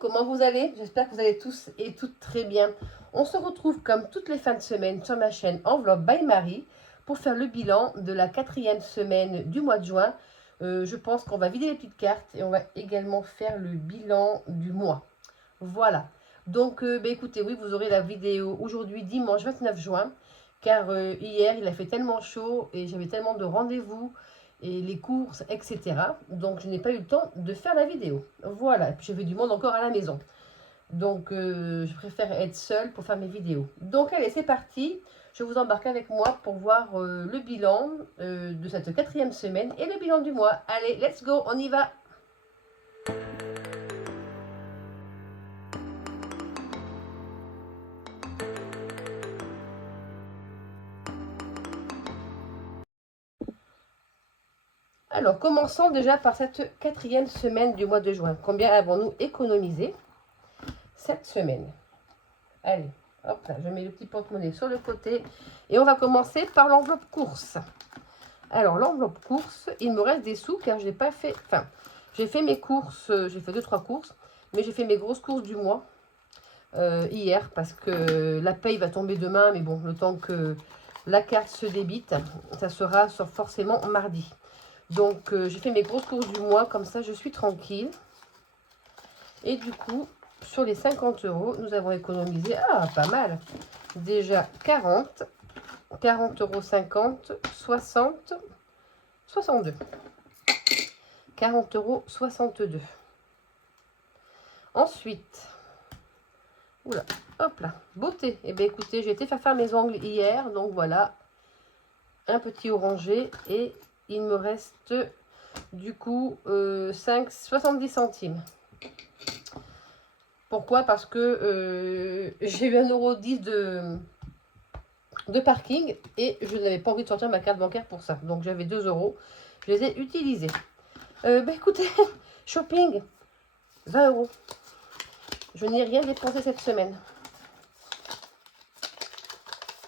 comment vous allez? J'espère que vous allez tous et toutes très bien. On se retrouve comme toutes les fins de semaine sur ma chaîne Enveloppe by Marie pour faire le bilan de la 4e semaine du mois de juin. Je pense qu'on va vider les petites cartes et on va également faire le bilan du mois. Voilà. Donc, écoutez, oui, vous aurez la vidéo aujourd'hui, dimanche 29 juin, car hier, il a fait tellement chaud et j'avais tellement de rendez-vous et les courses, etc. Donc, je n'ai pas eu le temps de faire la vidéo. Voilà. Et puis, j'avais du monde encore à la maison. Donc, je préfère être seule pour faire mes vidéos. Donc, allez, c'est parti. Je vous embarque avec moi pour voir le bilan de cette 4e semaine et le bilan du mois. Allez, let's go, on y va! Alors, commençons déjà par cette 4e semaine du mois de juin. Combien avons-nous économisé cette semaine? Allez, hop là, je mets le petit porte-monnaie sur le côté. Et on va commencer par l'enveloppe course. Alors, l'enveloppe course, il me reste des sous car j'ai pas fait... Enfin, j'ai fait mes courses, j'ai fait 2-3 courses, mais j'ai fait mes grosses courses du mois hier parce que la paye va tomber demain. Mais bon, le temps que la carte se débite, ça sera forcément mardi. Donc, j'ai fait mes grosses courses du mois, comme ça, je suis tranquille. Et du coup, sur les 50 €, nous avons économisé, pas mal, déjà 40 € 50, 60, 62. 40 € 62. Ensuite, oula, hop là, beauté. Eh bien, écoutez, j'ai été faire mes ongles hier, donc voilà, un petit orangé et il me reste du coup 70 centimes. Pourquoi? Parce que j'ai eu 1,10 € de parking et je n'avais pas envie de sortir ma carte bancaire pour ça. Donc j'avais 2 €. Je les ai utilisés. Écoutez, shopping, 20 €. Je n'ai rien dépensé cette semaine.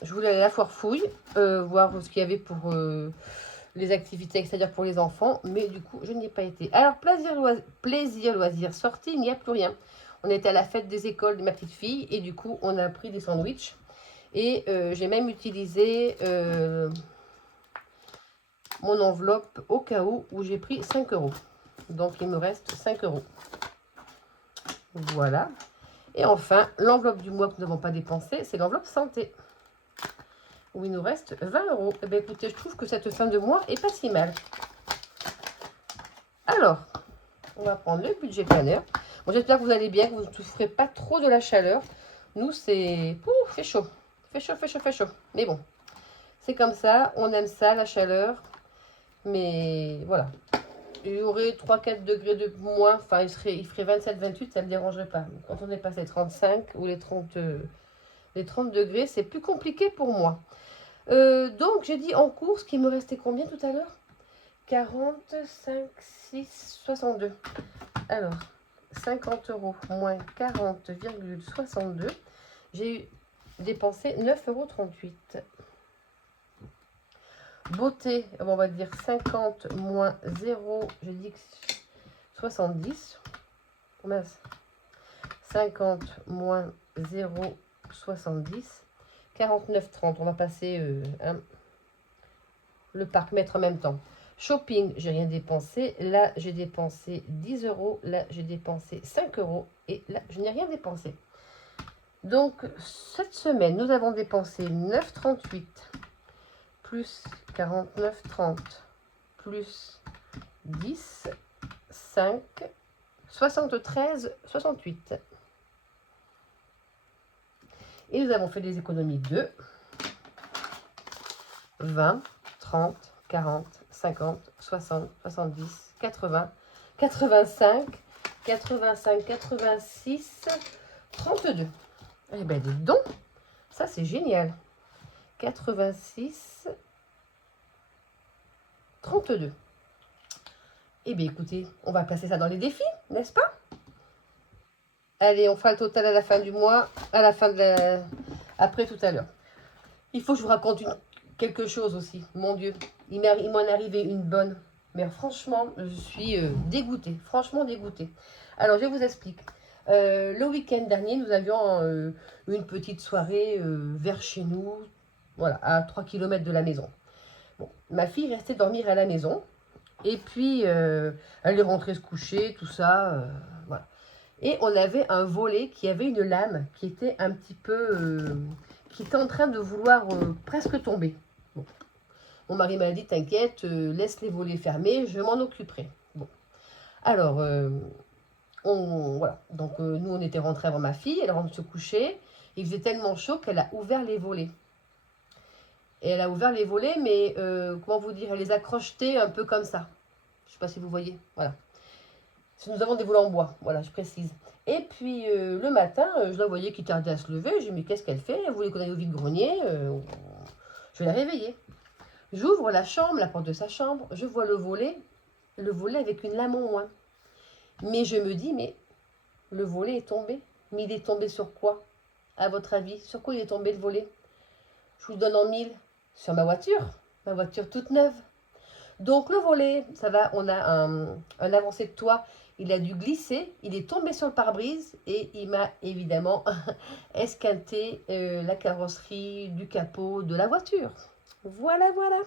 Je voulais aller à la foire fouille, voir ce qu'il y avait pour les activités extérieures pour les enfants, mais du coup, je n'y ai pas été. Alors, plaisir, loisir, sortie, il n'y a plus rien. On était à la fête des écoles de ma petite fille et du coup, on a pris des sandwichs. Et j'ai même utilisé mon enveloppe au cas où j'ai pris 5 €. Donc, il me reste 5 €. Voilà. Et enfin, l'enveloppe du mois que nous n'avons pas dépensé, c'est l'enveloppe santé, où il nous reste 20 €. Eh bien, écoutez, je trouve que cette fin de mois est pas si mal. Alors, on va prendre le budget planeur. Bon, j'espère que vous allez bien, que vous ne souffrez pas trop de la chaleur. Nous, c'est... fait chaud. Fait chaud, fait chaud, fait chaud. Mais bon, c'est comme ça. On aime ça, la chaleur. Mais voilà. Il y aurait 3-4 degrés de moins. Enfin, il ferait 27-28, ça ne me dérangerait pas. Mais quand on est passé 35 ou les 30 degrés, c'est plus compliqué pour moi. Donc, j'ai dit en course qu'il me restait combien tout à l'heure? 45, 6, 62. Alors, 50 € moins 40,62. J'ai dépensé 9,38 €. Beauté, on va dire 50 moins 0, je dis que 70. Mince. 50 moins 0, 70. 49,30. On va passer le parc-mètre en même temps. Shopping, j'ai rien dépensé. Là, j'ai dépensé 10 €. Là, j'ai dépensé 5 €. Et là, je n'ai rien dépensé. Donc, cette semaine, nous avons dépensé 9,38 plus 49,30 plus 10, 5, 73,68. Et nous avons fait des économies de 20, 30, 40, 50, 60, 70, 80, 85, 85, 86, 32. Eh bien, dis donc, ça c'est génial. 86, 32. Eh bien, écoutez, on va passer ça dans les défis, n'est-ce pas? Allez, on fera le total à la fin du mois, à la fin de la... après tout à l'heure. Il faut que je vous raconte quelque chose aussi. Mon Dieu, il m'en est arrivé une bonne. Mais franchement, je suis dégoûtée. Franchement dégoûtée. Alors, je vous explique. Le week-end dernier, nous avions une petite soirée vers chez nous, voilà, à 3 km de la maison. Bon, ma fille restait dormir à la maison. Et puis, elle est rentrée se coucher, tout ça. Voilà. Et on avait un volet qui avait une lame qui était un petit peu... qui était en train de vouloir presque tomber. Bon. Mon mari m'a dit, t'inquiète, laisse les volets fermés, je m'en occuperai. Bon. Alors, voilà. Donc, nous, on était rentrés avant ma fille, elle rentre se coucher. Il faisait tellement chaud qu'elle a ouvert les volets. Et elle a ouvert les volets, mais comment vous dire, elle les a crochetés un peu comme ça. Je ne sais pas si vous voyez. Voilà. Nous avons des volets en bois, voilà, je précise. Et puis le matin, je la voyais qui tardait à se lever. J'ai dit, mais qu'est-ce qu'elle fait? Elle voulait qu'on aille au vide-grenier. Je vais la réveiller. J'ouvre la chambre, la porte de sa chambre. Je vois le volet avec une lame en moins. Mais je me dis, mais le volet est tombé. Mais il est tombé sur quoi? À votre avis, sur quoi il est tombé le volet? Je vous le donne en mille. Sur ma voiture toute neuve. Donc le volet, ça va, on a un avancé de toit, il a dû glisser, il est tombé sur le pare-brise et il m'a évidemment esquinté la carrosserie du capot de la voiture. Voilà, voilà.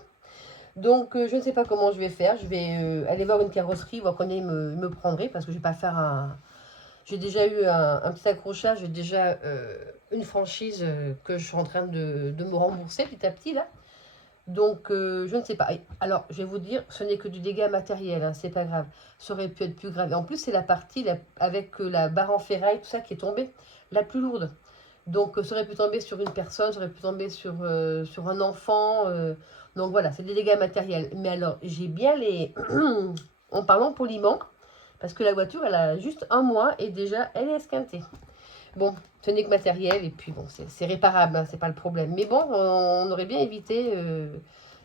Donc je ne sais pas comment je vais faire, je vais aller voir une carrosserie, voir combien il me prendrait, parce que je vais pas faire un... J'ai déjà eu un petit accrochage, j'ai déjà une franchise que je suis en train de me rembourser petit à petit là. Donc, je ne sais pas. Alors, je vais vous dire, ce n'est que du dégât matériel, hein, c'est pas grave. Ça aurait pu être plus grave. Et en plus, c'est la partie avec la barre en ferraille, tout ça qui est tombée, la plus lourde. Donc, ça aurait pu tomber sur une personne, ça aurait pu tomber sur un enfant. Donc, voilà, c'est des dégâts matériels. Mais alors, j'ai bien les... en parlant poliment, parce que la voiture, elle a juste un mois et déjà, elle est esquintée. Bon, ce n'est que matériel et puis bon, c'est réparable, hein, c'est pas le problème. Mais bon, on aurait bien évité,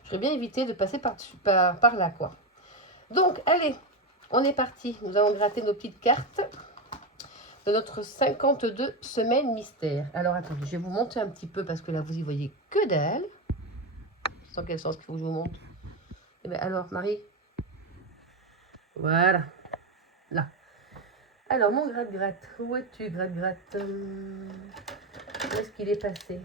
j'aurais bien évité de passer par là, quoi. Donc, allez, on est parti. Nous allons gratter nos petites cartes de notre 52 semaines mystère. Alors, attendez, je vais vous monter un petit peu parce que là, vous y voyez que dalle. Dans quel sens qu'il faut que je vous montre? Eh bien, alors, Marie. Voilà. Là. Alors, mon gratte-gratte. Où es-tu, gratte-gratte? Où est-ce qu'il est passé?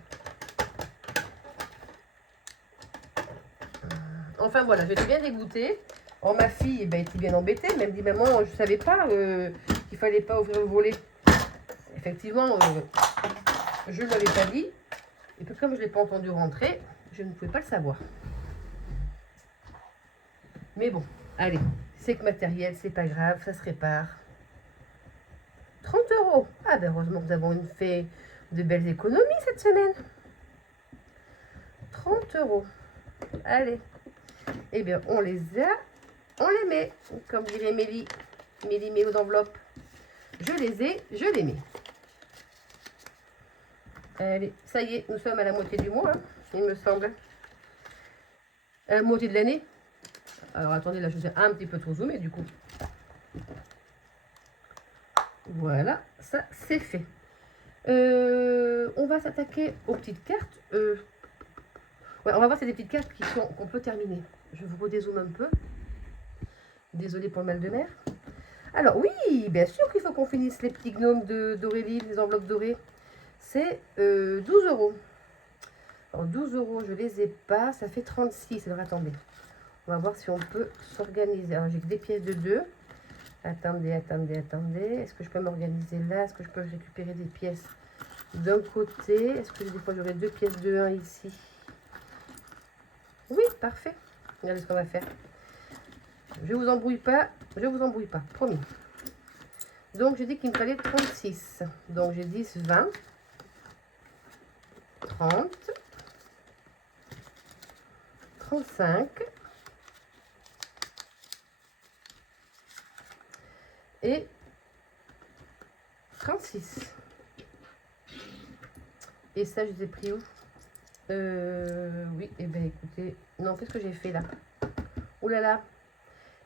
Enfin voilà, j'étais bien dégoûtée. Oh, ma fille était bien embêtée. Elle me dit, maman, je ne savais pas qu'il fallait pas ouvrir le volet. Effectivement, je ne l'avais pas dit. Et puis comme je ne l'ai pas entendu rentrer, je ne pouvais pas le savoir. Mais bon, allez, c'est que matériel, c'est pas grave, ça se répare. 30 €. Ah ben heureusement que nous avons fait de belles économies cette semaine. 30 €. Allez. Eh bien, on les a, on les met. Comme dirait Mélie met aux enveloppes. Je les ai, je les mets. Allez, ça y est, nous sommes à la moitié du mois, hein, il me semble. À la moitié de l'année. Alors attendez, là je vous ai un petit peu trop zoomé du coup. Voilà, ça c'est fait. On va s'attaquer aux petites cartes. Ouais, on va voir, c'est des petites cartes qu'on peut terminer. Je vous redézoome un peu. Désolée pour le mal de mer. Alors oui, bien sûr qu'il faut qu'on finisse les petits gnomes d'Aurélie, les enveloppes dorées. C'est 12 €. Alors 12 €, je les ai pas, ça fait 36. Alors attendez, on va voir si on peut s'organiser. Alors j'ai que des pièces de 2. Attendez. Est-ce que je peux m'organiser là? Est-ce que je peux récupérer des pièces d'un côté? Est-ce que des fois j'aurai 2 pièces de 1 ici? Oui, parfait. Regardez ce qu'on va faire. Je vous embrouille pas, promis. Donc j'ai dit qu'il me fallait 36. Donc j'ai 10, 20, 30, 35 et 36. Et ça, je les ai pris où? Oui, et bien écoutez, non, qu'est-ce que j'ai fait là? Ouh là là,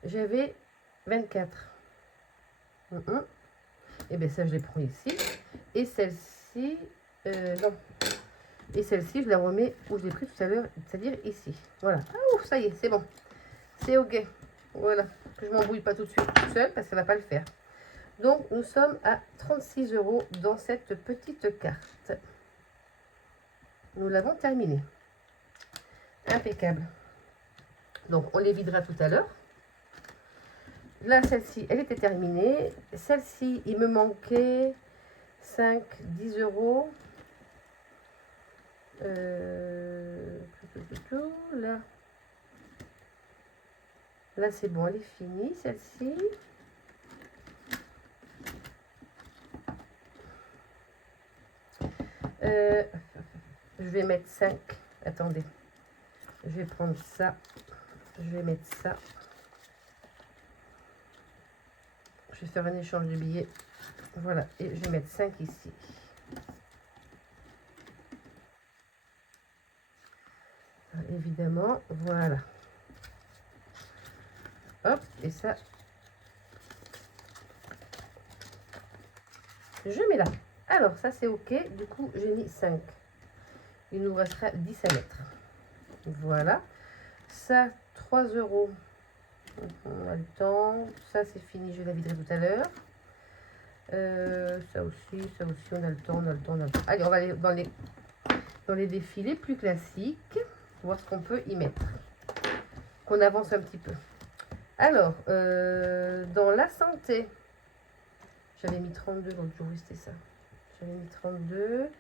j'avais 24. Et bien ça, je les prends ici. Et celle-ci, non. Et celle-ci, je la remets où je l'ai pris tout à l'heure, c'est-à-dire ici. Voilà. Ah, ouf, ça y est, c'est bon. C'est ok. Voilà. Que je m'embrouille pas tout de suite toute seule parce que ça va pas le faire. Donc, nous sommes à 36 € dans cette petite carte. Nous l'avons terminée. Impeccable. Donc, on les videra tout à l'heure. Là, celle-ci, elle était terminée. Celle-ci, il me manquait 5, 10 €. Là, c'est bon, elle est finie, celle-ci. Je vais mettre 5. Attendez. Je vais prendre ça. Je vais mettre ça. Je vais faire un échange de billets. Voilà. Et je vais mettre 5 ici. Évidemment. Voilà. Hop. Et ça. Je mets là. Alors, ça, c'est OK. Du coup, j'ai mis 5. Il nous restera 10 à mettre. Voilà. Ça, 3 €. On a le temps. Ça, c'est fini. Je vais la vider tout à l'heure. Ça aussi, on a le temps, on a le temps, on a le temps. Allez, on va aller dans les défilés plus classiques. Voir ce qu'on peut y mettre. Qu'on avance un petit peu. Alors, dans la santé, j'avais mis 32 l'autre jour, c'était ça. J'avais mis 32.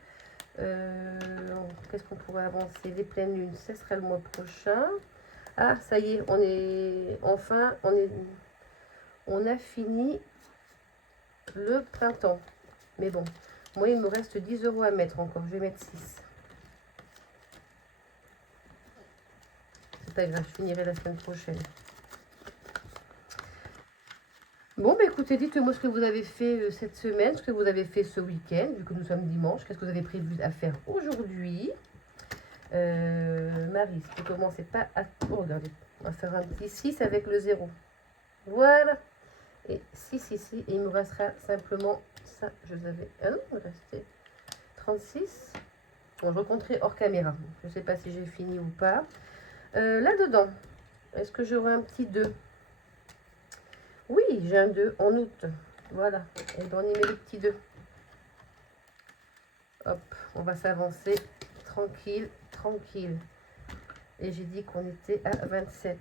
Qu'est-ce qu'on pourrait avancer? Les pleines lunes, ce sera le mois prochain. Ah, ça y est, on est enfin, on a fini le printemps. Mais bon, moi, il me reste 10 € à mettre encore. Je vais mettre 6. C'est pas grave, je finirai la semaine prochaine. Bon, bah écoutez, dites-moi ce que vous avez fait cette semaine, ce que vous avez fait ce week-end, vu que nous sommes dimanche. Qu'est-ce que vous avez prévu à faire aujourd'hui? Marie, si tu commençais pas à... Oh, regardez, on va faire un petit 6 avec le 0. Voilà. Et 6 ici. Et il me restera simplement ça. Je vous avais... Ah non, il me restait 36. Bon, je recompterai hors caméra. Je ne sais pas si j'ai fini ou pas. Là-dedans, est-ce que j'aurai un petit 2? Oui, j'ai un 2 en août. Voilà. Et ben, on y met le petit 2. Hop, on va s'avancer tranquille, tranquille. Et j'ai dit qu'on était à 27.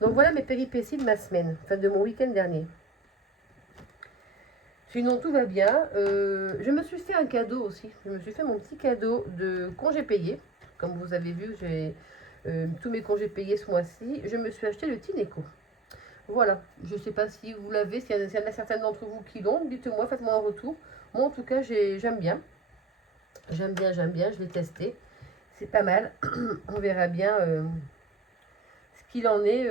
Donc voilà mes péripéties de ma semaine, enfin de mon week-end dernier. Sinon tout va bien. Je me suis fait un cadeau aussi. Je me suis fait mon petit cadeau de congé payé. Comme vous avez vu, j'ai tous mes congés payés ce mois-ci. Je me suis acheté le Tineco. Voilà, je ne sais pas si vous l'avez, s'il y en a certaines d'entre vous qui l'ont, dites-moi, faites-moi un retour. Moi en tout cas, j'aime bien. J'aime bien, je l'ai testé. C'est pas mal. On verra bien ce qu'il en est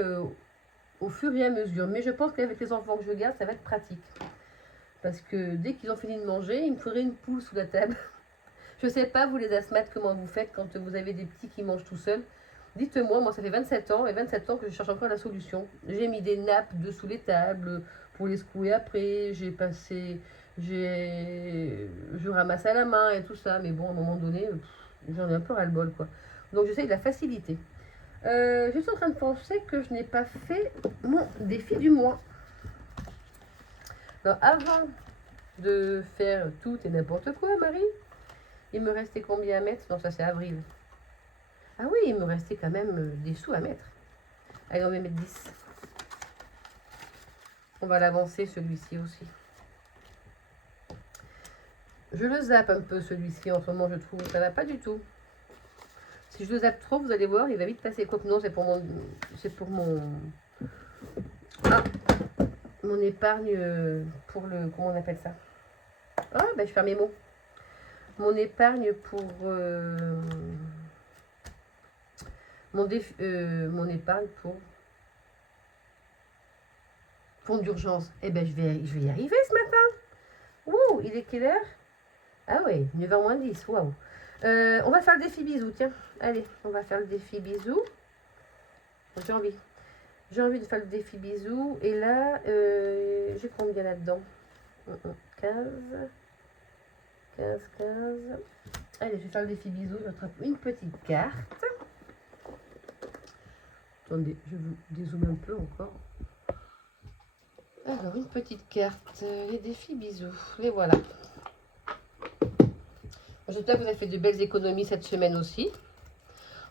au fur et à mesure. Mais je pense qu'avec les enfants que je garde, ça va être pratique. Parce que dès qu'ils ont fini de manger, il me faudrait une poule sous la table. Je ne sais pas, vous les asthmates, comment vous faites quand vous avez des petits qui mangent tout seuls. Dites-moi, moi ça fait 27 ans, et 27 ans que je cherche encore la solution. J'ai mis des nappes dessous les tables pour les secouer après. Je ramasse à la main et tout ça. Mais bon, à un moment donné, j'en ai un peu ras-le-bol, quoi. Donc j'essaye de la facilité. Je suis en train de penser que je n'ai pas fait mon défi du mois. Alors avant de faire tout et n'importe quoi, Marie, il me restait combien à mettre? Non, ça c'est avril. Ah oui, il me restait quand même des sous à mettre. Allez, on va mettre 10. On va l'avancer celui-ci aussi. Je le zappe un peu celui-ci en ce moment, je trouve. Ça va pas du tout. Si je le zappe trop, vous allez voir, il va vite passer. Quoique non, c'est pour mon... C'est pour mon... Ah, mon épargne pour le... Comment on appelle ça? Ah, ben je ferme mes mots. Mon épargne pour... mon épargne pour... Fonds d'urgence. Eh ben je vais y arriver ce matin. Ouh, il est quelle heure? Ah oui, 9h moins 10. Waouh. On va faire le défi bisous, tiens. Allez, on va faire le défi bisous. J'ai envie. J'ai envie de faire le défi bisous. Et là, j'ai combien là-dedans? 15. 15, 15. Allez, je vais faire le défi bisous. Je attrape une petite carte. Attendez, je vous dézoome un peu encore. Alors, une petite carte. Les défis bisous. Les voilà. J'espère que vous avez fait de belles économies cette semaine aussi.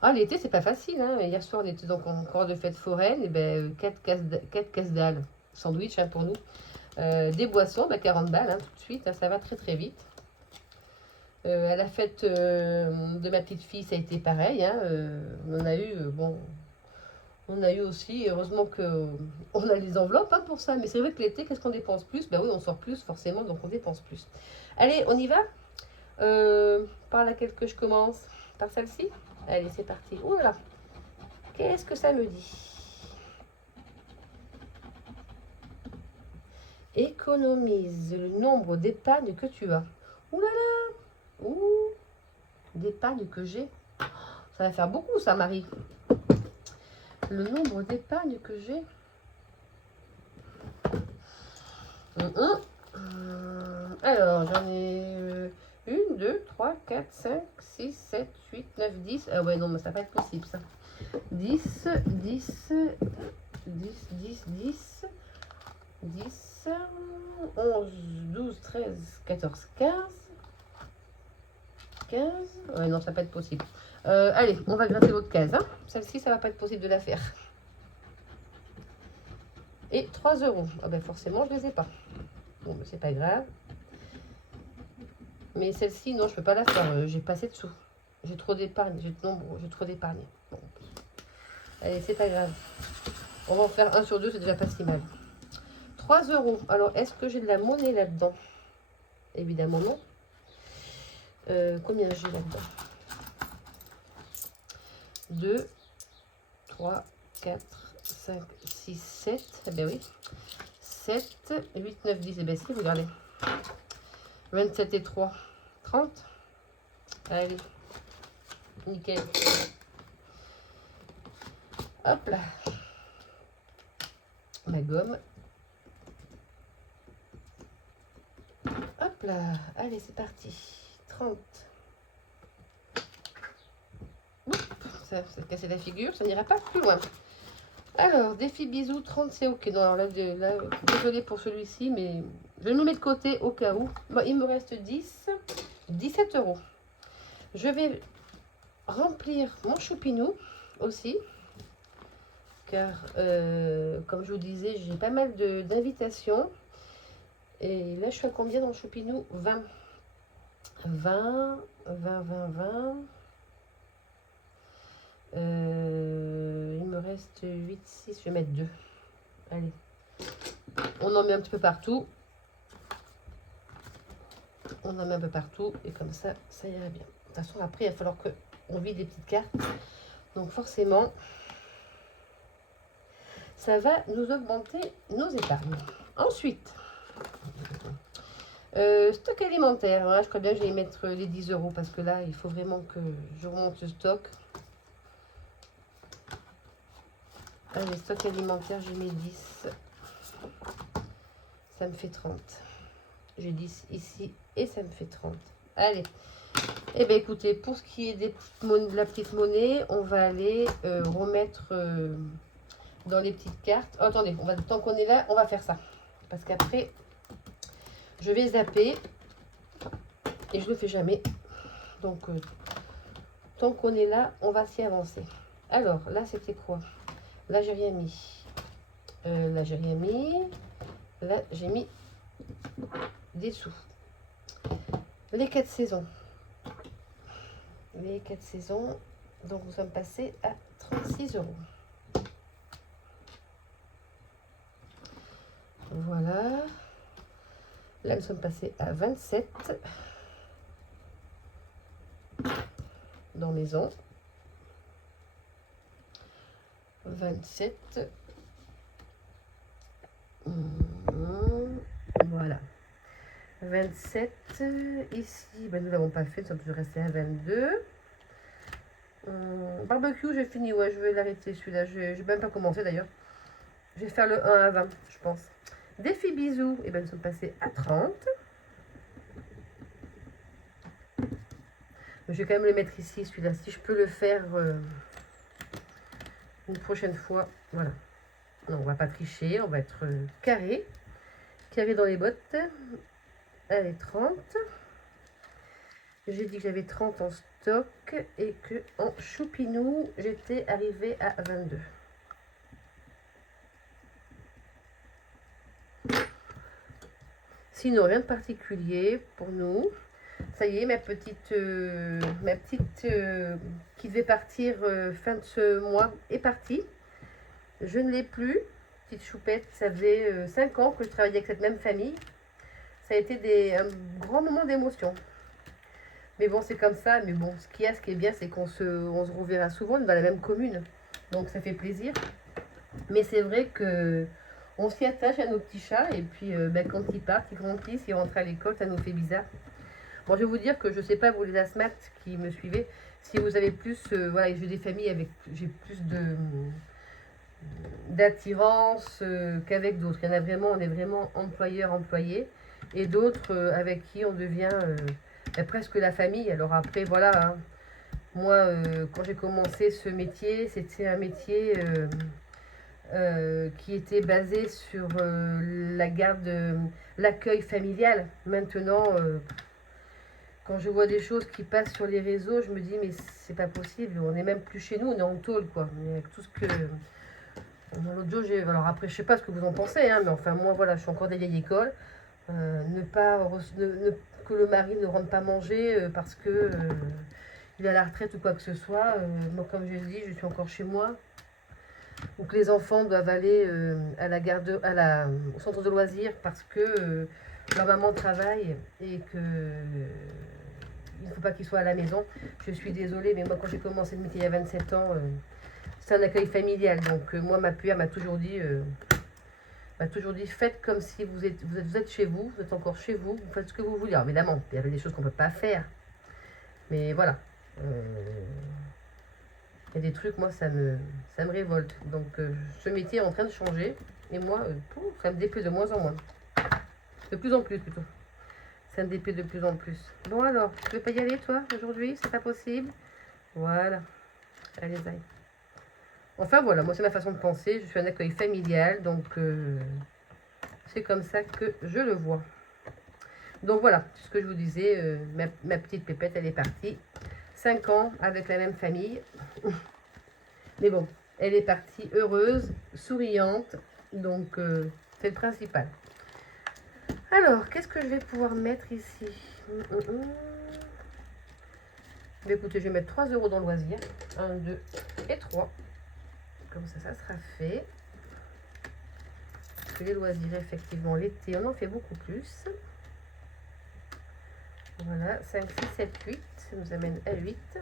Ah, l'été, c'est pas facile. Hein. Hier soir, on était donc encore de fête foraine. Et ben, 4 casse-dalles. Sandwich hein, pour nous. Des boissons, 40 balles hein, tout de suite. Hein, ça va très très vite. À la fête de ma petite fille, ça a été pareil. Hein, on a eu, bon, on a eu aussi, heureusement que on a les enveloppes hein, pour ça. Mais c'est vrai que l'été, qu'est-ce qu'on dépense plus? Ben oui, on sort plus forcément, donc on dépense plus. Allez, on y va. Par laquelle que je commence? Par celle-ci? Allez, c'est parti. Ouh là là. Qu'est-ce que ça me dit? Économise le nombre d'épargnes que tu as. Ouh là là. Ouh. D'épargnes que j'ai. Ça va faire beaucoup ça, Marie. Le nombre d'épargnes que j'ai. Alors, j'en ai 1, 2, 3, 4, 5, 6, 7, 8, 9, 10. Ah ouais, non, mais ça va pas être possible ça. 10, 10, 10, 10, 10, 10, 11, 12, 13, 14, 15. 15. Ouais, non, ça va pas être possible. Allez, on va gratter l'autre case. Hein. Celle-ci, ça va pas être possible de la faire. Et 3 euros. Ah ben forcément, je les ai pas. Bon, ben, c'est pas grave. Mais celle-ci, non, je peux pas la faire. J'ai pas assez de sous. J'ai trop d'épargne. J'ai trop d'épargne. Bon. Allez, c'est pas grave. On va en faire 1 sur 2, c'est déjà pas si mal. 3 euros. Alors, est-ce que j'ai de la monnaie là-dedans? Évidemment, non. Combien j'ai là-dedans? 2, 3, 4, 5, 6, 7. Eh bien oui. 7, 8, 9, 10. Eh bien si, regardez. 27 et 3. 30. Allez. Nickel. Hop là. Ma gomme. Hop là. Allez, c'est parti. 30. Oups, ça cassé la figure. Ça n'ira pas plus loin. Alors, défi bisous, 30, c'est ok. Non, alors là, désolé pour celui-ci, mais je le mets de côté au cas où. Bon, il me reste 10. 17 euros. Je vais remplir mon choupinou aussi. Car, comme je vous disais, j'ai pas mal d'invitations. Et là, je suis à combien dans le choupinou? 20. 20, 20, 20, 20. Il me reste 8, 6, je vais mettre 2. Allez. On en met un petit peu partout. On en met un peu partout. Et comme ça, ça ira bien. De toute façon, après, il va falloir qu'on vide les petites cartes. Donc forcément, ça va nous augmenter nos épargnes. Ensuite, stock alimentaire. Voilà, je crois bien que je vais y mettre les 10 euros parce que là, il faut vraiment que je remonte le stock. Allez, stock alimentaire, j'ai mis 10. Ça me fait 30. J'ai 10 ici et ça me fait 30. Allez. Eh bien, écoutez, pour ce qui est de la petite monnaie, on va aller remettre dans les petites cartes. Oh, attendez, tant qu'on est là, on va faire ça. Parce qu'après, je vais zapper. Et je ne le fais jamais. Donc, tant qu'on est là, on va s'y avancer. Alors, là, c'était quoi? Là, j'ai rien mis. Là, j'ai rien mis. Là, j'ai mis des sous. Les 4 saisons. Les 4 saisons. Donc, nous sommes passés à 36 euros. Voilà. Là, nous sommes passés à 27. Dans maison. 27. Voilà. 27. Ici, ben, nous ne l'avons pas fait, nous sommes toujours restés à 22. Barbecue, j'ai fini. Ouais, je vais l'arrêter celui-là. Je n'ai même pas commencé d'ailleurs. Je vais faire le 1 à 20, je pense. Défi bisous. Et ben, nous sommes passés à 30. Je vais quand même le mettre ici, celui-là. Si je peux le faire une prochaine fois. Voilà. Non, on va pas tricher. On va être carré. carré dans les bottes. Allez, 30. J'ai dit que j'avais 30 en stock et que en choupinou, j'étais arrivée à 22. Sinon, rien de particulier pour nous. Ça y est, ma petite qui devait partir fin de ce mois est partie. Je ne l'ai plus. Petite choupette, ça faisait 5 ans que je travaillais avec cette même famille. Ça a été un grand moment d'émotion. Mais bon, c'est comme ça. Mais bon, ce qui est bien, c'est qu'on on se reverra souvent dans la même commune. Donc ça fait plaisir. Mais c'est vrai que on s'y attache à nos petits chats. Et puis quand ils partent, ils grandissent, ils rentrent à l'école, ça nous fait bizarre. Bon, je vais vous dire que je ne sais pas, vous les asthmates qui me suivez, si vous avez plus, voilà, j'ai des familles avec, j'ai plus d'attirance qu'avec d'autres. Il y en a vraiment, on est vraiment employeur-employé. Et d'autres avec qui on devient presque la famille. Alors après, voilà, hein, moi, quand j'ai commencé ce métier, c'était un métier qui était basé sur la garde, l'accueil familial. Maintenant, quand je vois des choses qui passent sur les réseaux, je me dis, mais c'est pas possible, on n'est même plus chez nous, on est en tôle, quoi. Mais avec tout ce que... L'autre jour, alors après, je sais pas ce que vous en pensez, hein, mais enfin, moi, voilà, je suis encore des vieilles écoles. Que le mari ne rentre pas manger parce que il est à la retraite ou quoi que ce soit. Moi, comme je l'ai dit, je suis encore chez moi. Ou que les enfants doivent aller à la garde, au centre de loisirs parce que leur maman travaille et que il ne faut pas qu'ils soient à la maison. Je suis désolée, mais moi, quand j'ai commencé le métier il y a 27 ans, c'est un accueil familial. Donc, moi, ma puère m'a toujours dit, faites comme si vous êtes chez vous, vous êtes encore chez vous, vous faites ce que vous voulez. Alors, évidemment, il y avait des choses qu'on ne peut pas faire. Mais voilà. Il y a des trucs, moi, ça me révolte. Donc, ce métier est en train de changer. Et moi, ça me déplaît de moins en moins. De plus en plus, plutôt. Ça me déplaît de plus en plus. Bon, alors, tu veux pas y aller, toi, aujourd'hui? C'est pas possible? Voilà. Allez, aïe. Enfin, voilà, moi, c'est ma façon de penser. Je suis un accueil familial, donc c'est comme ça que je le vois. Donc, voilà, ce que je vous disais, ma petite pépette, elle est partie. 5 ans avec la même famille. Mais bon, elle est partie heureuse, souriante. Donc, c'est le principal. Alors, qu'est-ce que je vais pouvoir mettre ici? Écoutez, je vais mettre 3 € dans le loisir. 1, 2 et 3. Comme ça, ça sera fait. Parce que les loisirs, effectivement, l'été, on en fait beaucoup plus. Voilà, 5, 6, 7, 8. Ça nous amène à 8.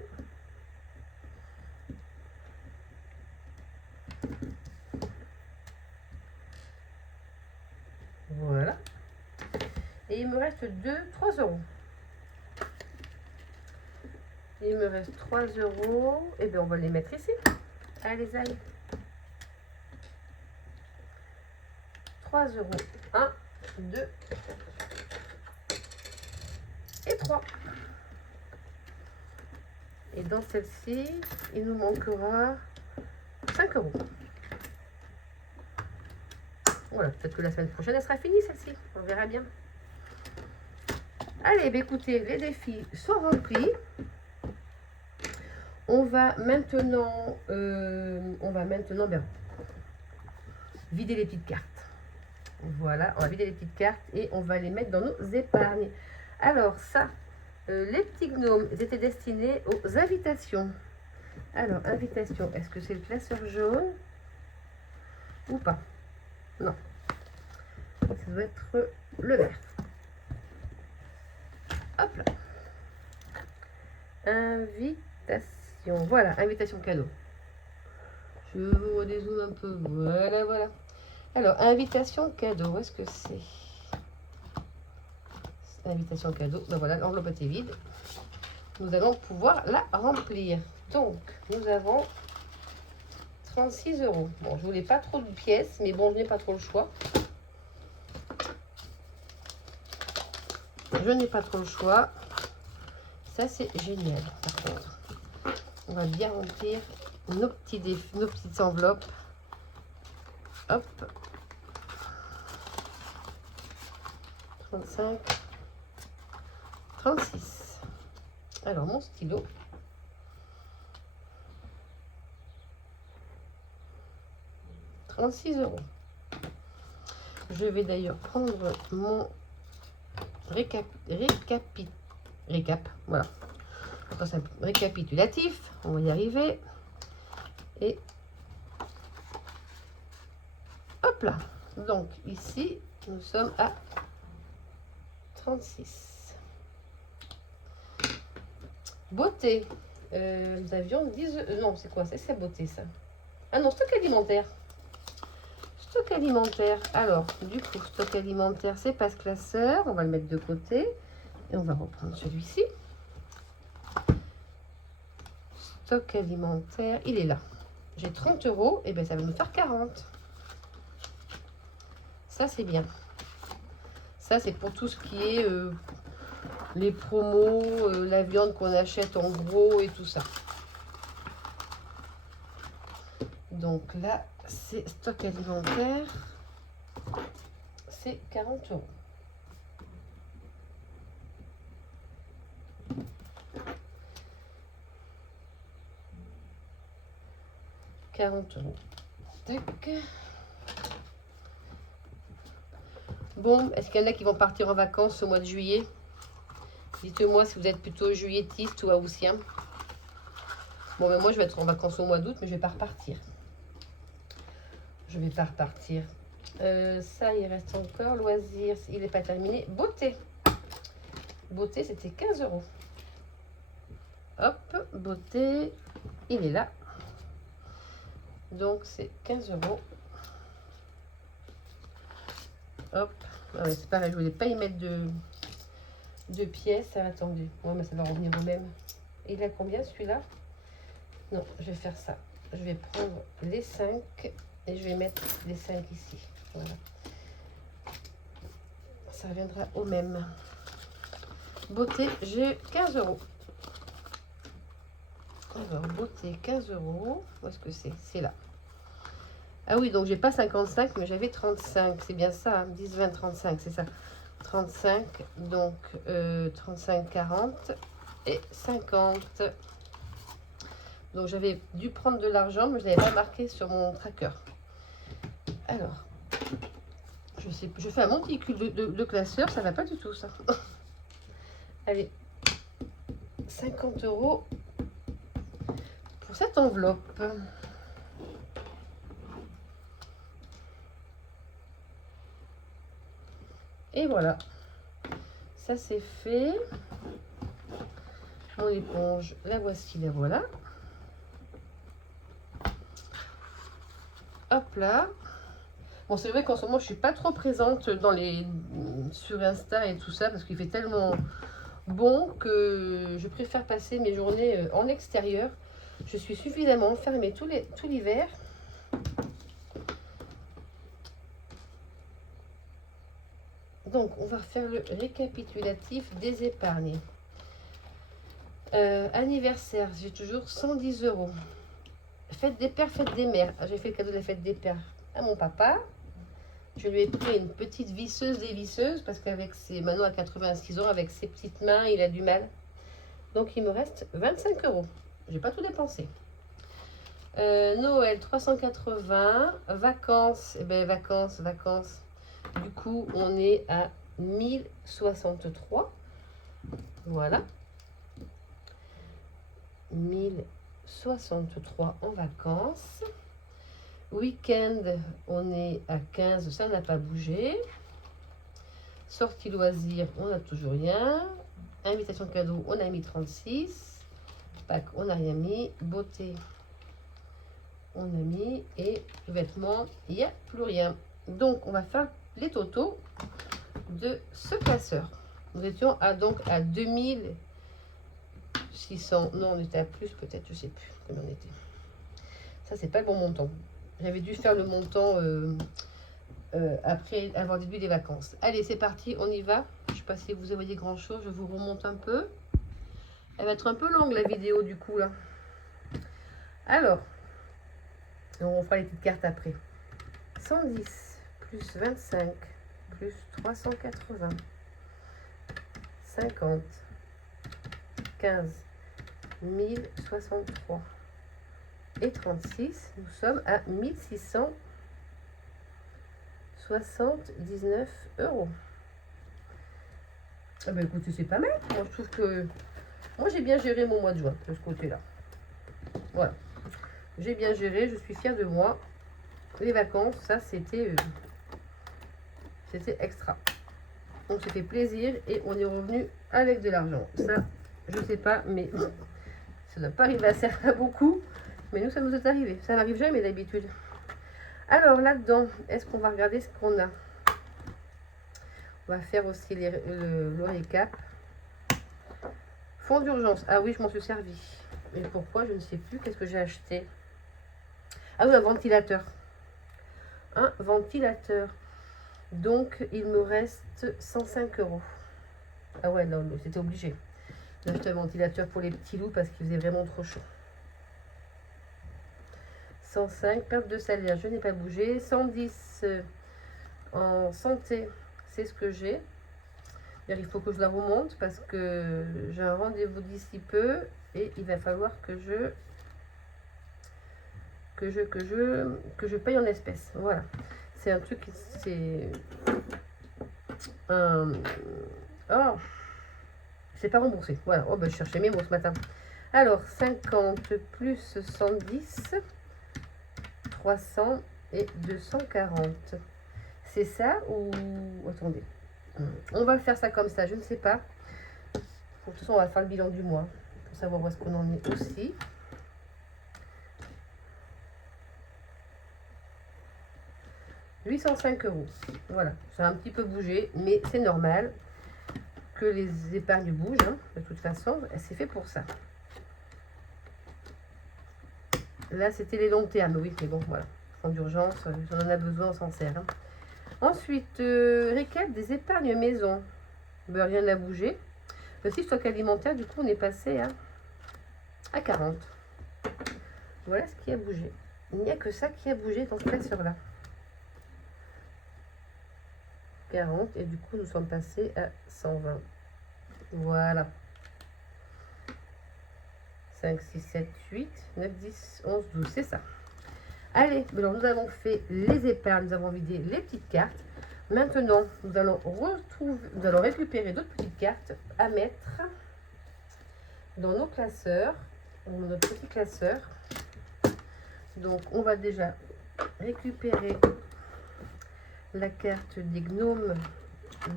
Voilà. Et il me reste 3 €. Il me reste 3 €. Et bien, on va les mettre ici. Allez, aïe. 3 €. 1, 2 et 3. Et dans celle-ci, il nous manquera 5 €. Voilà, peut-être que la semaine prochaine, elle sera finie celle-ci. On verra bien. Allez, bah écoutez, les défis sont remplis. On va maintenant vider les petites cartes. Voilà, on va vider les petites cartes et on va les mettre dans nos épargnes. Alors ça, les petits gnomes étaient destinés aux invitations. Alors, invitation, est-ce que c'est le classeur jaune ou pas? Non. Ça doit être le vert. Hop là. Invitation. Voilà, invitation cadeau. Je vous redézoome un peu. Voilà, voilà. Alors, invitation cadeau, où est-ce que c'est? Invitation cadeau. Ben voilà, l'enveloppe était vide. Nous allons pouvoir la remplir. Donc, nous avons 36 €. Bon, je voulais pas trop de pièces, mais bon, je n'ai pas trop le choix. Je n'ai pas trop le choix. Ça, c'est génial, par contre. On va bien remplir nos petites enveloppes. Hop. 35, 36. Alors, mon stylo. €36. Je vais d'ailleurs prendre mon récap, voilà. Récapitulatif, on va y arriver. Et hop là. Donc ici, nous sommes à 36. Beauté. Nous avions 10... non, c'est quoi? C'est beauté, ça. Ah non, stock alimentaire. Stock alimentaire. Alors, du coup, stock alimentaire, c'est passe classeur. On va le mettre de côté. Et on va reprendre celui-ci. Stock alimentaire, il est là. J'ai 30 €. Et bien, ça va nous faire 40. Ça, c'est bien. Ça, c'est pour tout ce qui est les promos, la viande qu'on achète en gros et tout ça. Donc là, c'est stock alimentaire. C'est 40 €. Tac. Bon, est-ce qu'il y en a qui vont partir en vacances au mois de juillet? Dites-moi si vous êtes plutôt juilletiste ou haussien. Bon, ben moi, je vais être en vacances au mois d'août, mais je vais pas repartir. Je vais pas repartir. Ça, il reste encore. Loisirs, il n'est pas terminé. Beauté. Beauté, c'était 15 €. Hop, beauté, il est là. Donc, c'est 15 €. Hop. Ah ouais, c'est pareil, je voulais pas y mettre de pièces. Ah, attendez. Ouais, mais ça va revenir au même. Il a combien celui-là? Non, je vais faire ça. Je vais prendre les 5 et je vais mettre les 5 ici. Voilà. Ça reviendra au même. Beauté, j'ai 15 €. Alors, beauté, 15 €. Où est-ce que c'est? C'est là. Ah oui, donc j'ai pas 55, mais j'avais 35. C'est bien ça, hein, 10, 20, 35, c'est ça. 35, donc 35, 40 et 50. Donc j'avais dû prendre de l'argent, mais je n'avais pas marqué sur mon tracker. Alors, je fais un monticule de classeur, ça va pas du tout ça. Allez, 50 € pour cette enveloppe. Et voilà, ça c'est fait. Mon éponge, la voici, la voilà. Hop là. Bon, c'est vrai qu'en ce moment, je suis pas trop présente sur Insta et tout ça, parce qu'il fait tellement bon que je préfère passer mes journées en extérieur. Je suis suffisamment enfermée tout l'hiver. Donc, on va faire le récapitulatif des épargnes. Anniversaire, j'ai toujours 110 €. Fête des pères, fête des mères. J'ai fait le cadeau de la fête des pères à mon papa. Je lui ai pris une petite visseuse dévisseuse parce qu'avec maintenant à 86 ans, avec ses petites mains, il a du mal. Donc, il me reste 25 €. J'ai pas tout dépensé. Noël, 380. Vacances, eh ben, vacances. Du coup, on est à 1063. Voilà. 1063 en vacances. Week-end, on est à 15, ça n'a pas bougé. Sortie loisirs, on n'a toujours rien. Invitation cadeau, on a mis 36. Pâques, on n'a rien mis. Beauté, on a mis. Et vêtements, il n'y a plus rien. Donc, on va faire les totaux de ce classeur. Nous étions donc à 2600. Non, on était à plus peut-être, je sais plus combien on était. Ça, c'est pas le bon montant. J'avais dû faire le montant après avoir déduit les vacances. Allez, c'est parti, on y va. Je ne sais pas si vous voyez grand chose, je vous remonte un peu. Elle va être un peu longue la vidéo du coup là. Alors, on fera les petites cartes après. 110 plus 25 plus 380 50, 15, 1063 et 36. Nous sommes à 1679 €. Ah bah écoutez, c'est pas mal. Moi, je trouve que... Moi, j'ai bien géré mon mois de juin, de ce côté-là. Voilà. J'ai bien géré, je suis fière de moi. Les vacances, ça, c'était extra. On s'est fait plaisir et on est revenu avec de l'argent. Ça, je sais pas, mais ça ne doit pas arriver à beaucoup. Mais nous, ça nous est arrivé. Ça n'arrive jamais d'habitude. Alors, là-dedans, est-ce qu'on va regarder ce qu'on a? On va faire aussi le récap. Fonds d'urgence. Ah oui, je m'en suis servi. Et pourquoi? Je ne sais plus. Qu'est-ce que j'ai acheté? Ah oui, un ventilateur. Un ventilateur. Donc, il me reste 105 €. Ah ouais, non, c'était obligé d'acheter un ventilateur pour les petits loups parce qu'il faisait vraiment trop chaud. 105, perte de salaire, je n'ai pas bougé. 110 en santé, c'est ce que j'ai. Il faut que je la remonte parce que j'ai un rendez-vous d'ici peu et il va falloir que je paye en espèces. Voilà. C'est un truc, c'est un... Oh, c'est pas remboursé. Voilà. Oh, ben, je cherchais mes mots ce matin. Alors, 50 plus 110, 300 et 240. C'est ça ou... Attendez. On va faire ça comme ça, je ne sais pas. De toute façon, on va faire le bilan du mois pour savoir où est-ce qu'on en est aussi. « 805 €. Voilà, ça a un petit peu bougé, mais c'est normal que les épargnes bougent. Hein. De toute façon, c'est fait pour ça. Là, c'était les longs termes, oui, mais bon, voilà. Fonds d'urgence, on en a besoin, on s'en sert. Hein. Ensuite, récap des épargnes maison. Ben, rien n'a bougé. Aussi, stock alimentaire, du coup, on est passé à 40. Voilà ce qui a bougé. Il n'y a que ça qui a bougé dans ce classeur-là. 40, et du coup, nous sommes passés à 120. Voilà. 5, 6, 7, 8, 9, 10, 11, 12, c'est ça. Allez, alors nous avons fait les épargnes, nous avons vidé les petites cartes. Maintenant, nous allons récupérer d'autres petites cartes à mettre dans nos classeurs, dans notre petit classeur. Donc, on va déjà récupérer la carte des gnomes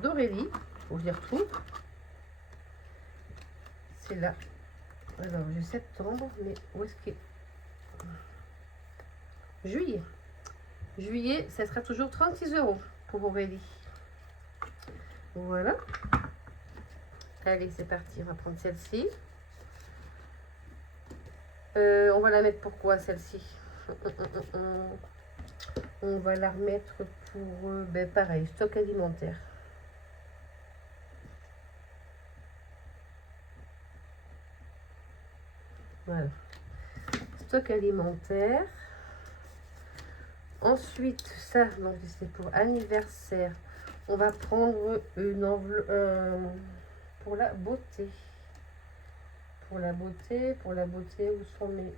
d'Aurélie. Faut que je les retrouve. C'est là. Alors, j'ai septembre, mais où est-ce qu'il est? Juillet. Juillet, ça sera toujours 36 € pour Aurélie. Voilà. Allez, c'est parti. On va prendre celle-ci. On va la mettre pourquoi celle-ci? On va la remettre pour, ben pareil, stock alimentaire. Voilà. Stock alimentaire. Ensuite, ça, donc c'est pour anniversaire. On va prendre une enveloppe pour la beauté. Pour la beauté, où sont mes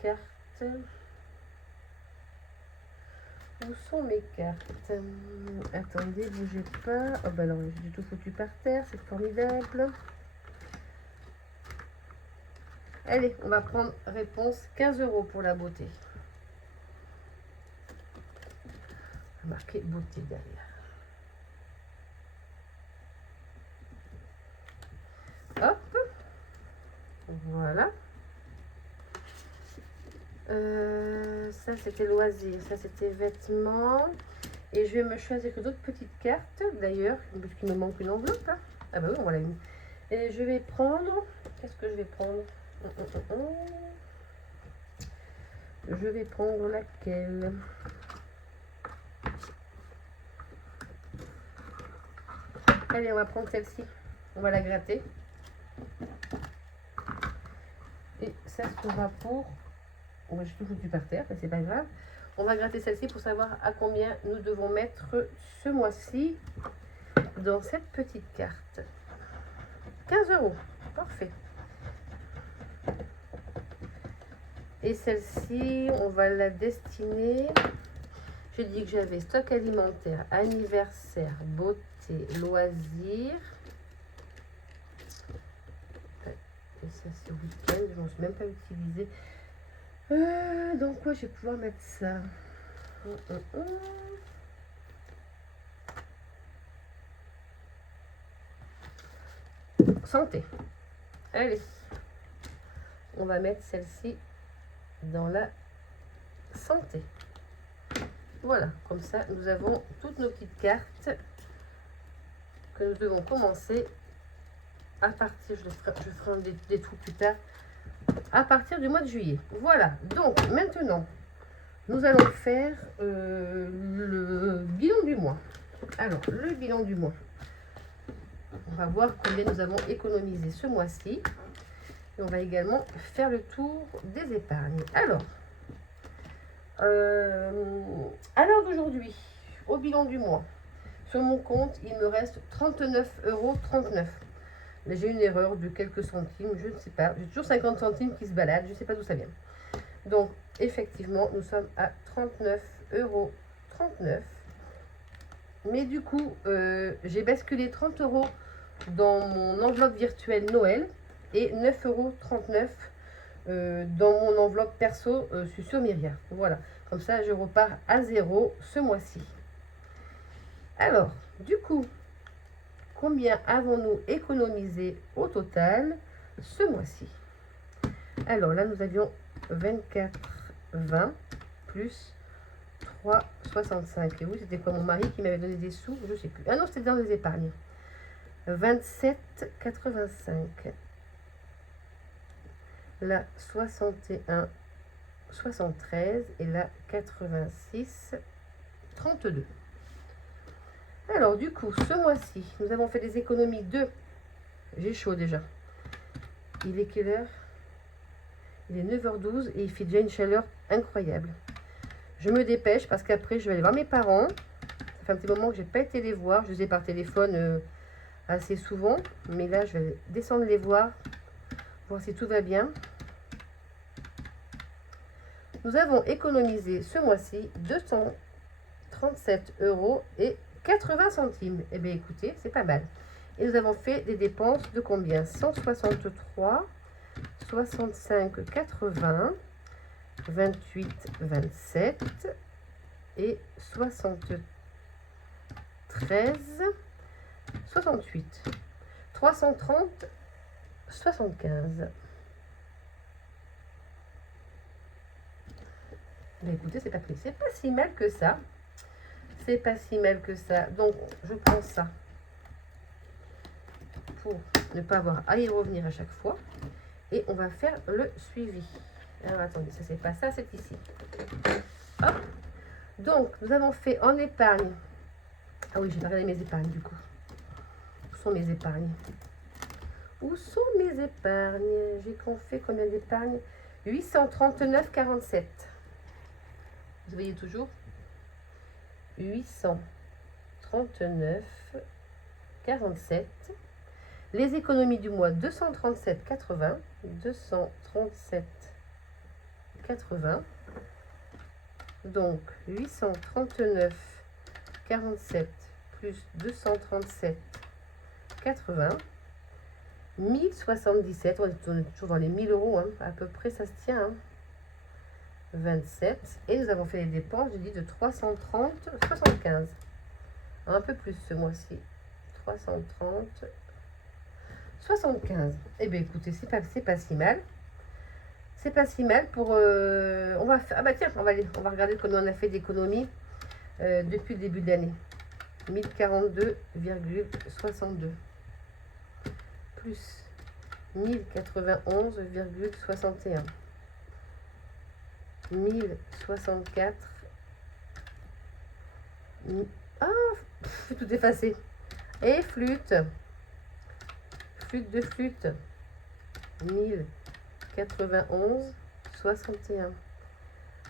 cartes? Où sont mes cartes? Attendez, bougez pas. Oh bah alors, j'ai tout foutu par terre, c'est formidable. Allez, on va prendre réponse 15 € pour la beauté. On va marquer beauté derrière. Hop. Voilà. Ça c'était loisirs, ça c'était vêtements. Et je vais me choisir d'autres petites cartes d'ailleurs, parce qu'il me manque une enveloppe. Hein. Ah bah oui, on va la mettre. Et je vais prendre. Qu'est-ce que je vais prendre? Je vais prendre laquelle? Allez, on va prendre celle-ci. On va la gratter. Et ça sera pour... Bon, j'ai tout foutu par terre, mais c'est pas grave. On va gratter celle-ci pour savoir à combien nous devons mettre ce mois-ci. dans cette petite carte. 15 €. Parfait. Et celle-ci, on va la destiner. J'ai dit que j'avais stock alimentaire, anniversaire, beauté, loisirs. Et ça, c'est week-end. Je n'en suis même pas utilisé. Donc, quoi, je vais pouvoir mettre ça. Santé. Allez. On va mettre celle-ci dans la santé. Voilà, comme ça, nous avons toutes nos petites cartes que nous devons commencer à partir, je ferai des trous plus tard, à partir du mois de juillet. Voilà, donc maintenant, nous allons faire le bilan du mois. Alors, le bilan du mois. On va voir combien nous avons économisé ce mois-ci. Et on va également faire le tour des épargnes. Alors, à l'heure d'aujourd'hui, au bilan du mois, sur mon compte, il me reste 39,39 €. Mais j'ai une erreur de quelques centimes, je ne sais pas. J'ai toujours 50 centimes qui se baladent, je ne sais pas d'où ça vient. Donc, effectivement, nous sommes à 39,39 €. Mais du coup, j'ai basculé 30 € dans mon enveloppe virtuelle Noël et 9,39 € dans mon enveloppe perso sur Myria. Voilà, comme ça, je repars à 0 ce mois-ci. Alors, du coup, combien avons-nous économisé au total ce mois-ci? Alors là, nous avions 24,20 plus 3,65. Et oui, c'était quoi mon mari qui m'avait donné des sous? Je ne sais plus. Ah non, c'était dans les épargnes. 27,85. Là, 61,73. Et là, 86,32. Alors, du coup, ce mois-ci, nous avons fait des économies de... J'ai chaud déjà. Il est quelle heure? Il est 9h12 et il fait déjà une chaleur incroyable. Je me dépêche parce qu'après, je vais aller voir mes parents. Ça fait un petit moment que je n'ai pas été les voir. Je les ai par téléphone assez souvent. Mais là, je vais descendre les voir si tout va bien. Nous avons économisé ce mois-ci 237,80 €. Eh bien, écoutez, c'est pas mal. Et nous avons fait des dépenses de combien? 163, 65, 80, 28, 27 et 73, 68, 330, 75. Mais écoutez, c'est pas pris. C'est pas si mal que ça. C'est pas si mal que ça. Donc, je prends ça pour ne pas avoir à y revenir à chaque fois. Et on va faire le suivi. Alors, attendez, ça c'est pas ça, c'est ici. Hop. Donc, nous avons fait en épargne. Ah oui, j'ai pas regardé mes épargnes du coup. Où sont mes épargnes? Où sont mes épargnes? J'ai fait combien d'épargnes? 839,47. Vous voyez toujours? 839,47. Les économies du mois, 237,80. 237,80. Donc, 839,47 plus 237,80. 1077. On est toujours dans les 1000 €. Hein, à peu près, ça se tient. Hein. 27. Et nous avons fait les dépenses, je dis, de 330,75. Un peu plus ce mois-ci. 330,75. Eh bien, écoutez, c'est pas si mal. C'est pas si mal pour... on va faire... Ah bah tiens, on va regarder combien on a fait d'économies depuis le début de l'année. 1042,62. Plus 1091,61. 1064. Ah, tout effacé. Et flûte. Flûte de flûte. 1091,61.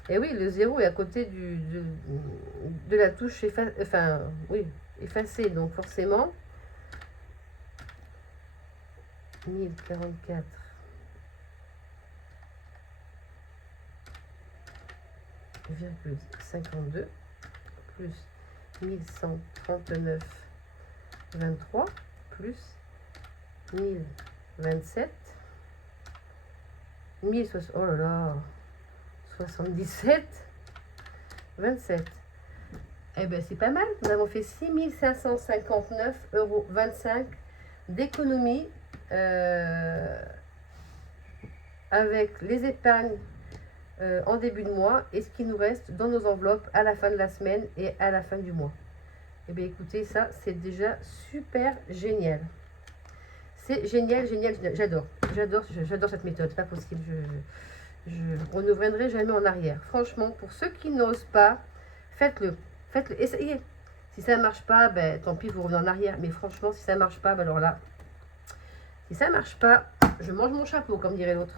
Et oui, le 0 est à côté de la touche effacer. Enfin, oui, effacer. Donc forcément, 1044 52 plus 1139,23 plus 1027 1060, oh là là, 77,27. Eh bien, c'est pas mal. Nous avons fait 6 559,25 € d'économie avec les épargnes en début de mois et ce qui nous reste dans nos enveloppes à la fin de la semaine et à la fin du mois. Eh bien, écoutez, ça, c'est déjà super génial. C'est génial, génial, génial. J'adore cette méthode. C'est pas possible. On ne reviendrait jamais en arrière. Franchement, pour ceux qui n'osent pas, faites-le. Faites-le. Essayez. Si ça ne marche pas, ben, tant pis, vous revenez en arrière. Mais franchement, si ça ne marche pas, ben, alors là, si ça ne marche pas, je mange mon chapeau, comme dirait l'autre.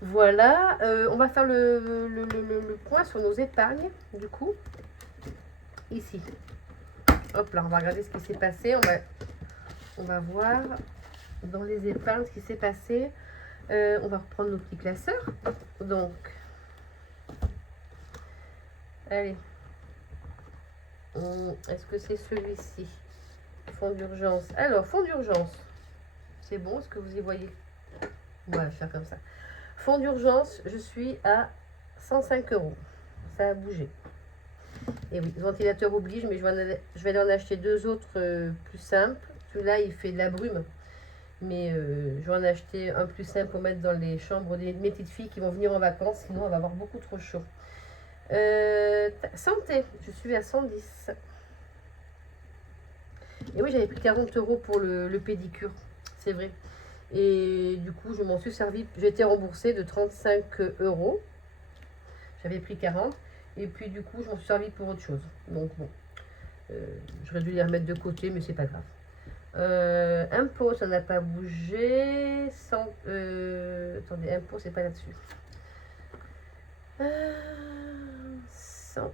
Voilà. On va faire le point sur nos épargnes, du coup. Ici. Hop là, on va regarder ce qui s'est passé. On va voir dans les épargnes ce qui s'est passé. On va reprendre nos petits classeurs. Donc, allez. Est-ce que c'est celui-ci? Fonds d'urgence. Alors, fonds d'urgence. C'est bon, est-ce que vous y voyez? On va faire comme ça. Fonds d'urgence, je suis à 105 €. Ça a bougé. Et oui, ventilateur oblige, mais je vais aller en acheter deux autres plus simples. Celui-là, il fait de la brume. Mais je vais en acheter un plus simple pour mettre dans les chambres de mes petites filles qui vont venir en vacances. Sinon, on va avoir beaucoup trop chaud. Santé, je suis à 110. Et oui, j'avais pris 40 € pour le pédicure. C'est vrai. Et du coup, je m'en suis servi. J'ai été remboursée de 35 €. J'avais pris 40. Et puis, du coup, je m'en suis servi pour autre chose. Donc, bon. J'aurais dû les remettre de côté, mais c'est pas grave. Impôt, ça n'a pas bougé. Attendez, impôt, c'est pas là-dessus.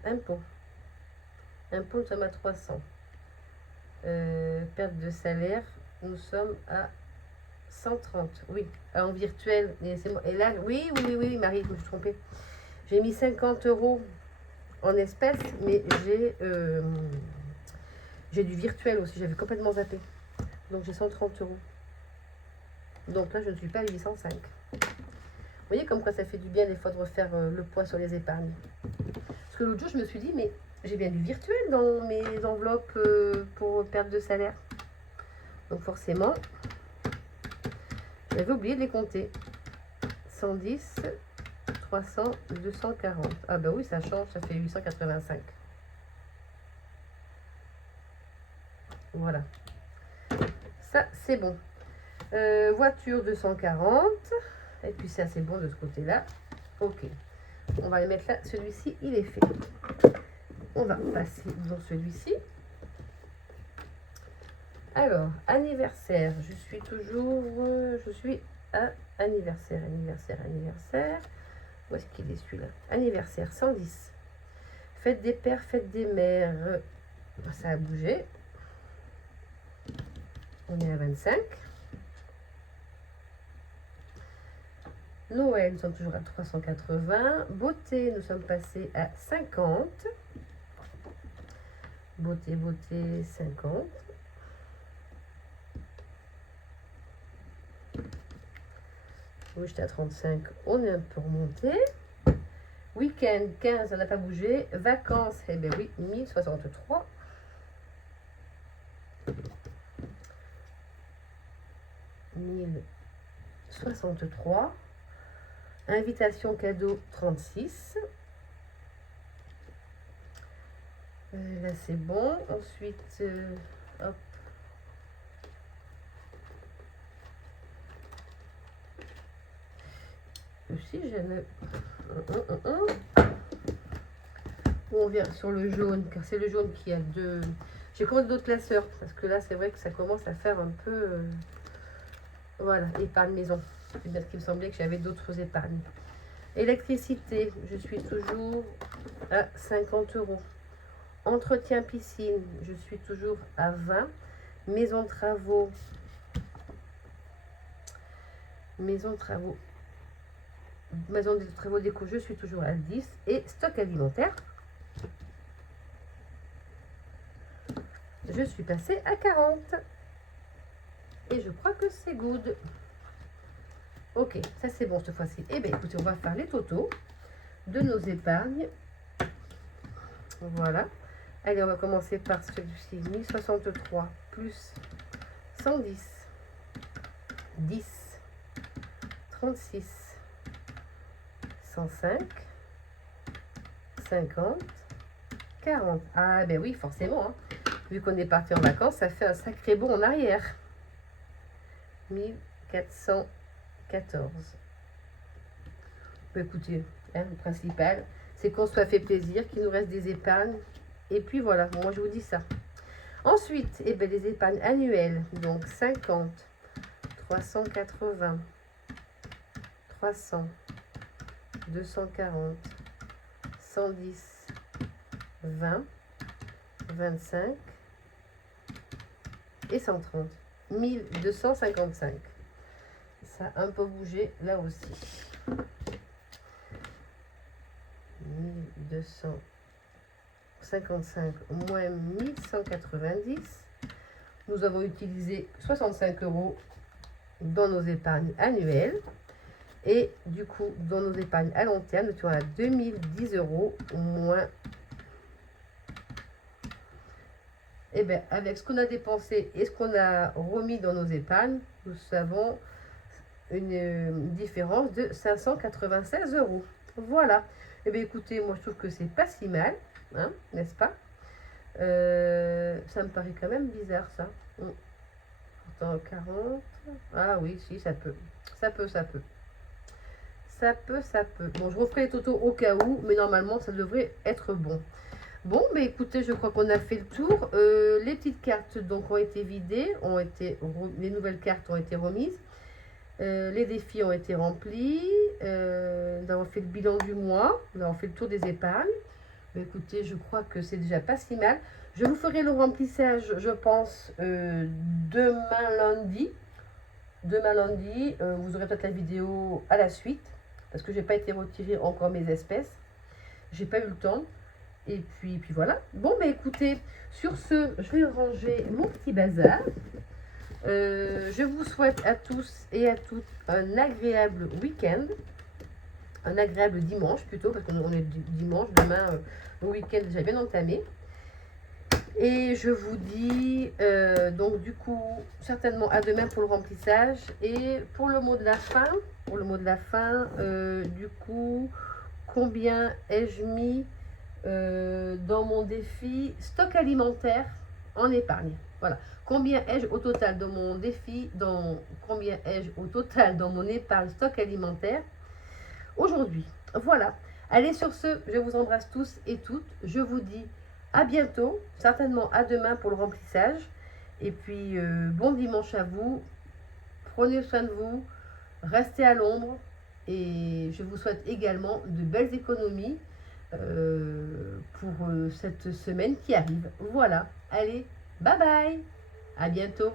Impôt. Impôt, nous sommes à 300. Perte de salaire, nous sommes à 130. Oui, en virtuel. Et là, oui, Marie, je me suis trompée. J'ai mis 50 € en espèces, mais j'ai du virtuel aussi. J'avais complètement zappé. Donc j'ai 130 €. Donc là, je ne suis pas à 805. Vous voyez comme quoi ça fait du bien des fois de refaire le poids sur les épargnes. Parce que l'autre jour, je me suis dit, mais j'ai bien du virtuel dans mes enveloppes pour perte de salaire. Donc forcément, j'avais oublié de les compter. 110, 300, 240. Ah ben oui, ça change, ça fait 885. Voilà. Ça, c'est bon. Voiture 240. Et puis ça, c'est bon de ce côté-là. Ok. On va les mettre là. Celui-ci, il est fait. On va passer dans celui-ci. Alors, anniversaire. Je suis à anniversaire. Où est-ce qu'il est celui-là? Anniversaire, 110. Fête des pères, fête des mères. Ça a bougé. On est à 25. Noël, nous sommes toujours à 380. Beauté, nous sommes passés à 50. Beauté, 50. Oui, j'étais à 35. On est un peu remonté. Week-end, 15, ça n'a pas bougé. Vacances, eh bien oui, 1063. Invitation cadeau 36. Là c'est bon. Ensuite, hop. Aussi j'aime. On vient sur le jaune, car c'est le jaune qui a deux. J'ai commandé d'autres classeurs parce que là c'est vrai que ça commence à faire un peu. Voilà, épargne maison. C'est bien ce qu'il me semblait que j'avais d'autres épargnes. Électricité, je suis toujours à 50 €. Entretien piscine, je suis toujours à 20. Maison de travaux. Maison de travaux déco, je suis toujours à 10. Et stock alimentaire, je suis passée à 40. Et je crois que c'est good. Ok, ça c'est bon cette fois-ci. Eh bien écoutez, on va faire les totaux de nos épargnes. Voilà. Allez, on va commencer par celui-ci. 1063 plus 110, 10, 36, 105, 50, 40. Ah ben oui, forcément. Hein. Vu qu'on est parti en vacances, ça fait un sacré bond en arrière. 1414. Écoutez, hein, le principal, c'est qu'on se soit fait plaisir, qu'il nous reste des épargnes. Et puis voilà, moi je vous dis ça. Ensuite, eh bien, les épargnes annuelles, donc 50, 380, 300, 240, 110, 20, 25 et 130. 1255. Ça a un peu bougé là aussi. 1255 moins 1190. Nous avons utilisé 65 € dans nos épargnes annuelles. Et du coup, dans nos épargnes à long terme, nous sommes à 2010 € moins. Et bien, avec ce qu'on a dépensé et ce qu'on a remis dans nos épargnes, nous avons une différence de 596 €. Voilà. Et bien, écoutez, moi, je trouve que c'est pas si mal, hein, n'est-ce pas? Ça me paraît quand même bizarre, ça. Pourtant, 40. Ah oui, si, ça peut. Ça peut. Bon, je referai les totaux au cas où, mais normalement, ça devrait être bon. Bon, mais écoutez, je crois qu'on a fait le tour. Les petites cartes donc ont été vidées, les nouvelles cartes ont été remises. Les défis ont été remplis. Nous avons fait le bilan du mois. Nous avons fait le tour des épargnes. Mais écoutez, je crois que c'est déjà pas si mal. Je vous ferai le remplissage, je pense, demain lundi. Demain lundi, vous aurez peut-être la vidéo à la suite. Parce que je n'ai pas été retirer encore mes espèces. J'ai pas eu le temps. Et puis voilà. Bon, mais écoutez, sur ce, je vais ranger mon petit bazar. Je vous souhaite à tous et à toutes un agréable week-end. Un agréable dimanche plutôt, parce qu'on est dimanche. Demain, le week-end est déjà bien entamé. Et je vous dis, donc du coup, certainement à demain pour le remplissage. Et pour le mot de la fin, du coup, combien ai-je mis dans mon défi stock alimentaire en épargne? Voilà. Combien ai-je au total dans mon défi, combien ai-je au total dans mon épargne stock alimentaire aujourd'hui? Voilà. Allez, sur ce, je vous embrasse tous et toutes. Je vous dis à bientôt, certainement à demain pour le remplissage. Et puis, bon dimanche à vous. Prenez soin de vous. Restez à l'ombre. Et je vous souhaite également de belles économies pour cette semaine qui arrive. Voilà. Allez, bye bye. À bientôt.